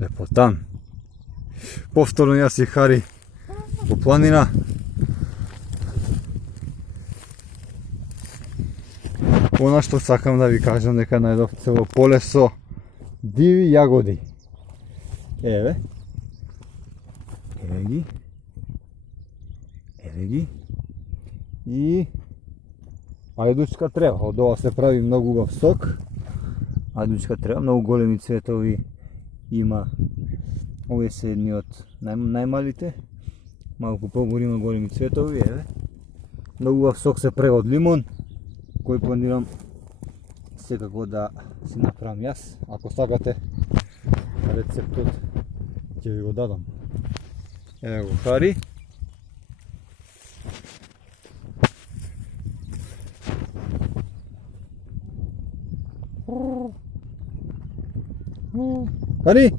Lepota. Повторно јас и Хари по планина. Она што сакам да ви кажам, дека најдов цело поле со диви јагоди. Еве. Еве ги. Еве ги. И ајдучка трева. Од ова се прави многу убав сок. Ајдучка трева, многу големи цветови има. Овие се едни од најмалите. Малку побори има големи цветови, еве. Многу убав сок се прави од лимон, кој планирам секако да си направам јас. Ако сакате рецептот, ќе ви го дадам. Еве го Хари. Хари!